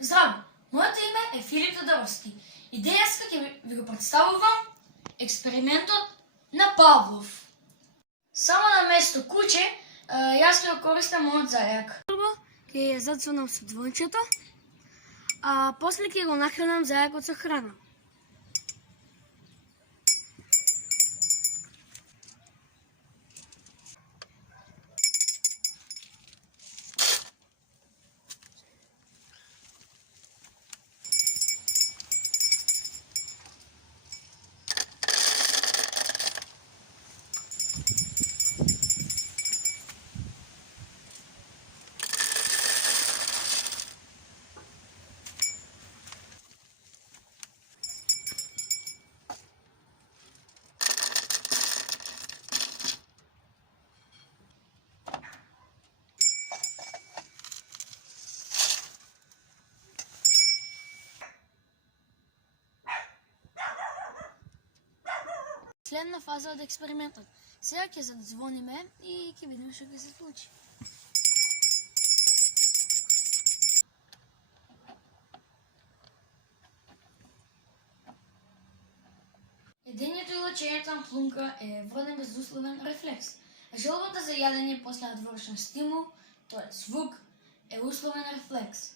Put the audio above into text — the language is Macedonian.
Здраво! Моето име е Филип Тодоровски и денеска ќе ви го представувам експериментот на Павлов. Само на место куче, јас ќе го користам мојот зајак. Прво ќе ја зацвонам со звончето, а после ќе го нахранам зајакот со храна. Следна фаза од експериментот. Сега ќе задзвониме и ќе видиме што ќе се случи. Едењето и лечењето на плунка е воден безусловен рефлекс, а желбата за јадење после надворешен стимул, тоа е звук, е условен рефлекс.